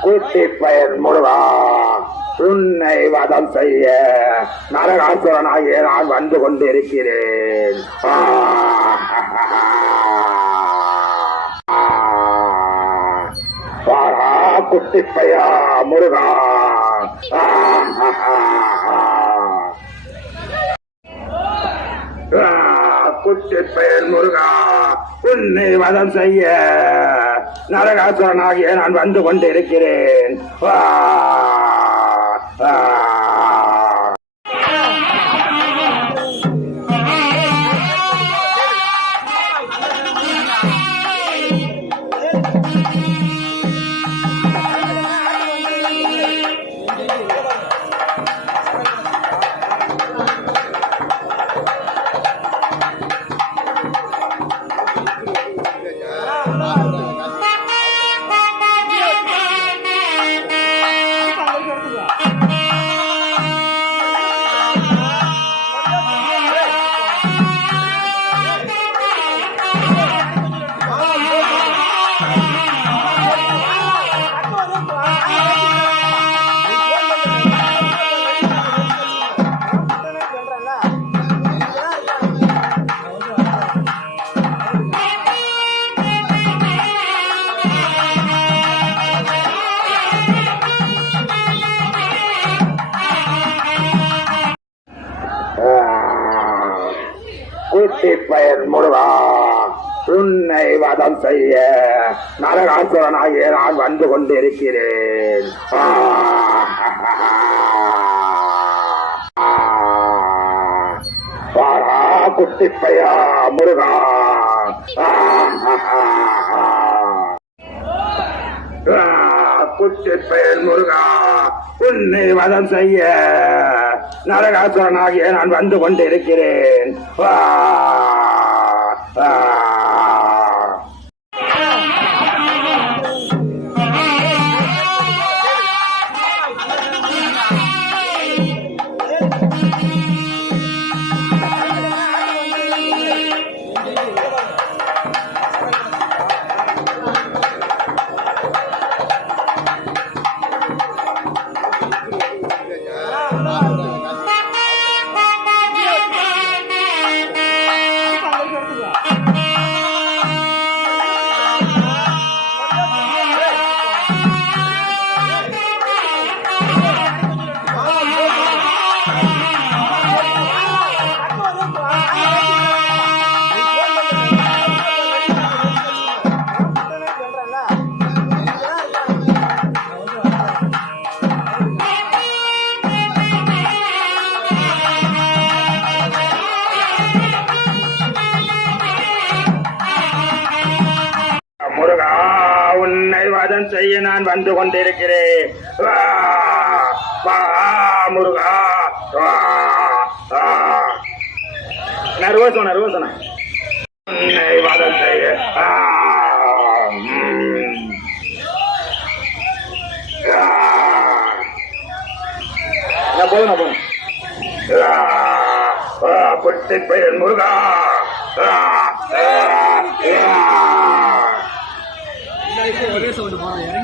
கூட்டி பயன் முருகா உன்னை வதம் செய்ய நரகாசுரனாகிய நான் வந்து கொண்டிருக்கிறேன். இருக்கிறேன் குட்டிப்பையா குட்டி பையா முருகா. ஆ! முருகா உன்னை வதம் செய்ய நரகாசுரனாகிய நான் வந்து கொண்டிருக்கிறேன். என்னை வதம் செய்ய. நரகாசுரனாகிய நான் வந்து கொண்டிருக்கிறேன். குட்டிப்பையா முருகா. ஆ! முருகா உன்னை வதம் செய்ய. நரகாசுரனாகிய நான் வந்து கொண்டிருக்கிறேன். ஆ, வந்து கொண்டிருக்கிறேன். வா, முருகா நர்வசம் நர்வசன போதும் போதும். பெயர் முருகா. ஒரே சவுண்ட் போறேன்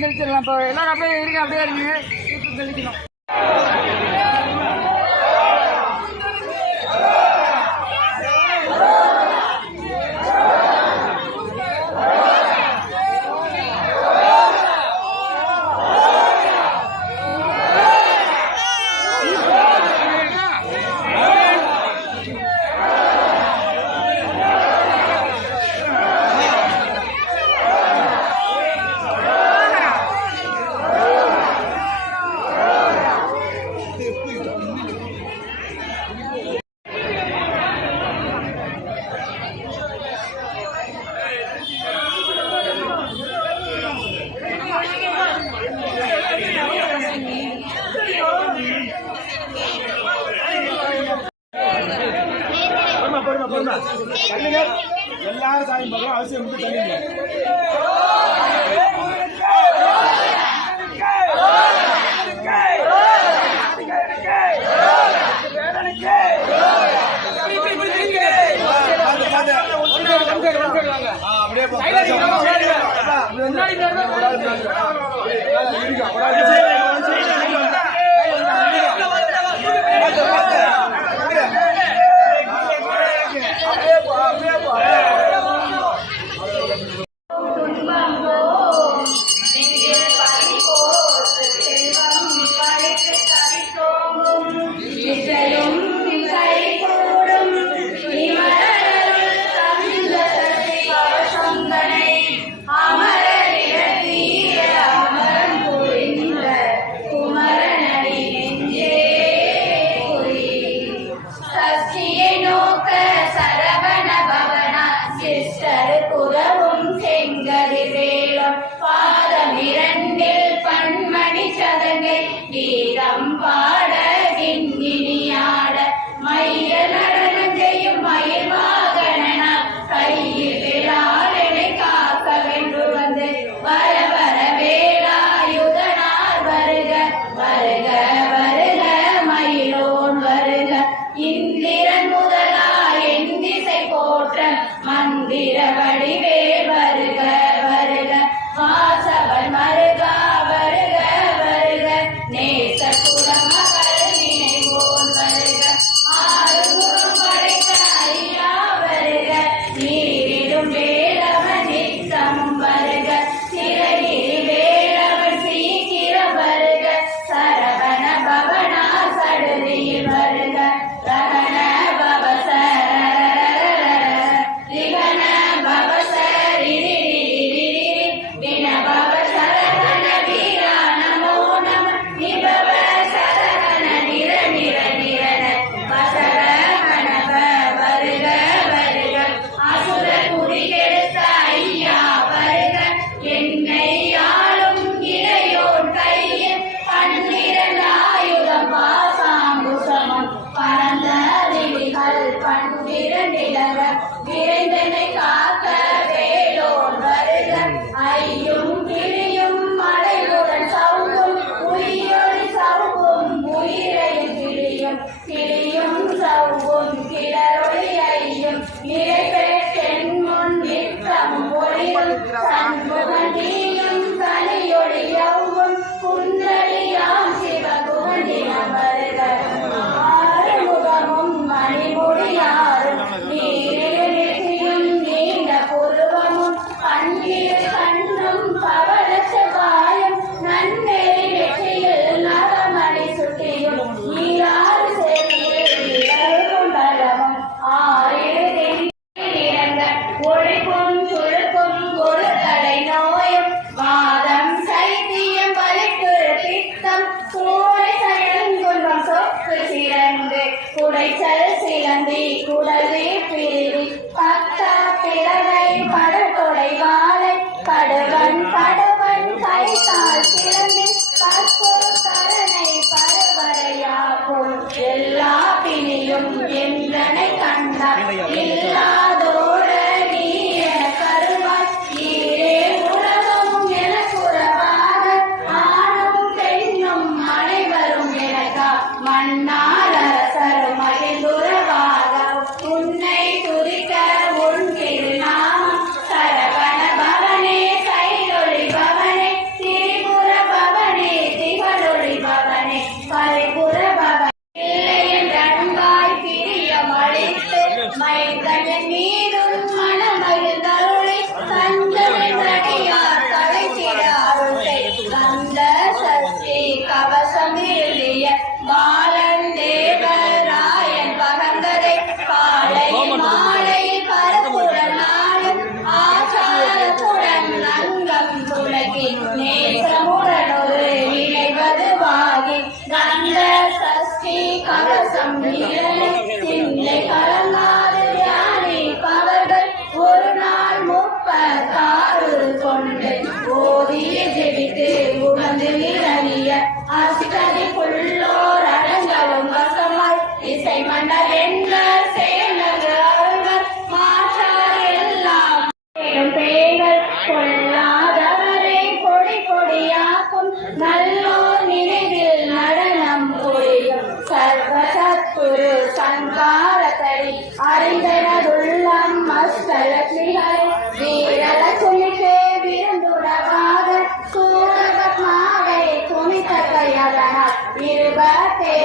தெளிச்சிடலாம் இப்போ எல்லாரும் அப்படியே இருங்க அப்படியே இருங்க சீக்கிரம் தெளிக்கணும் Obrigado, Ireland passed for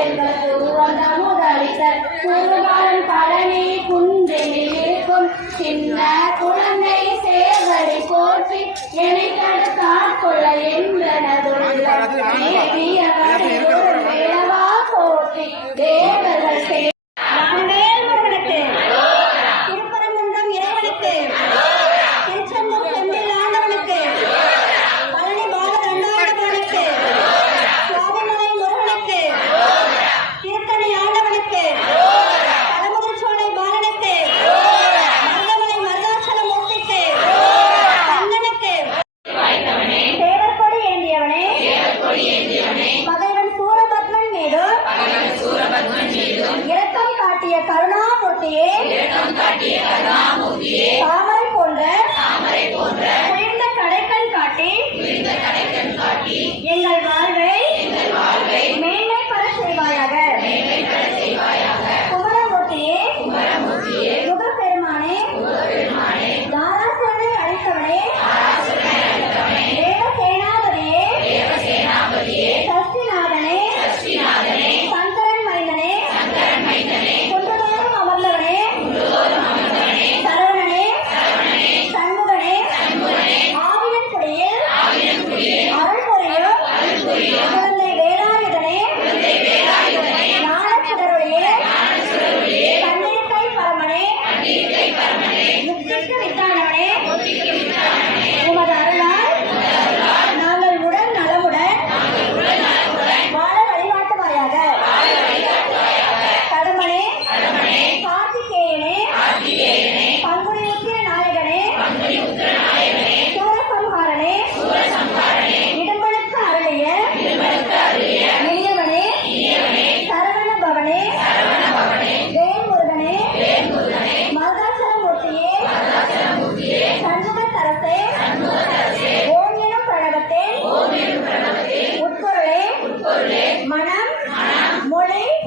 செயல்கள் புதுவந்த முதலிதர் குருபாலன் பழனி குன்றில் இருக்கும் சின்ன குழந்தை சேவடி போற்றி எனை கடத்தாட்கொள்ள என்றனதுள்ள போற்றி தேவர்கள்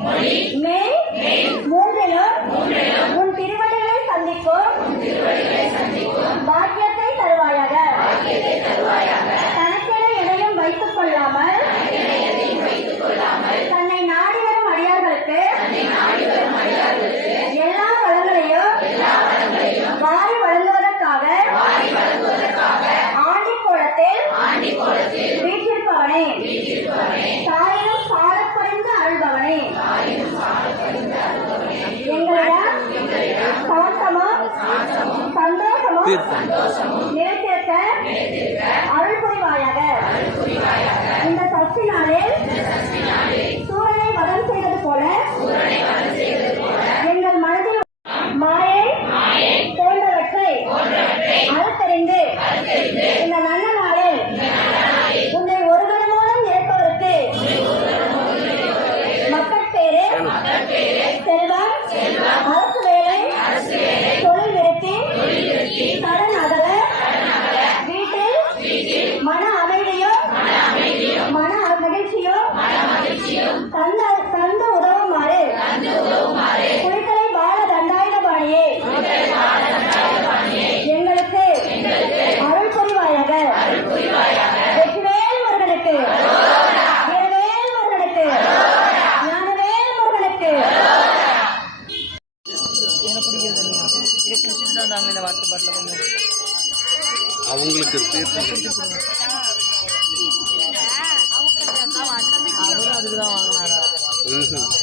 மொழி மே தீர்க்கும் அருள் புரிவாயாக இந்த சக்தி 你等一。அவரும் அதுக்கு தான் வாங்கினாரா? நானும்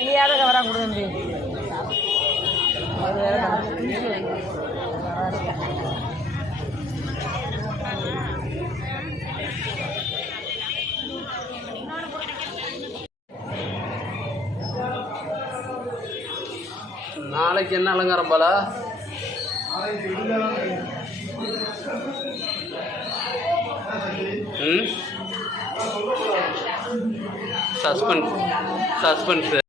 இல்லையாத கவரா கொடு அது வேற நாளைக்கு என்ன அலங்காரம் பாலா? ம்? Suspense suspense.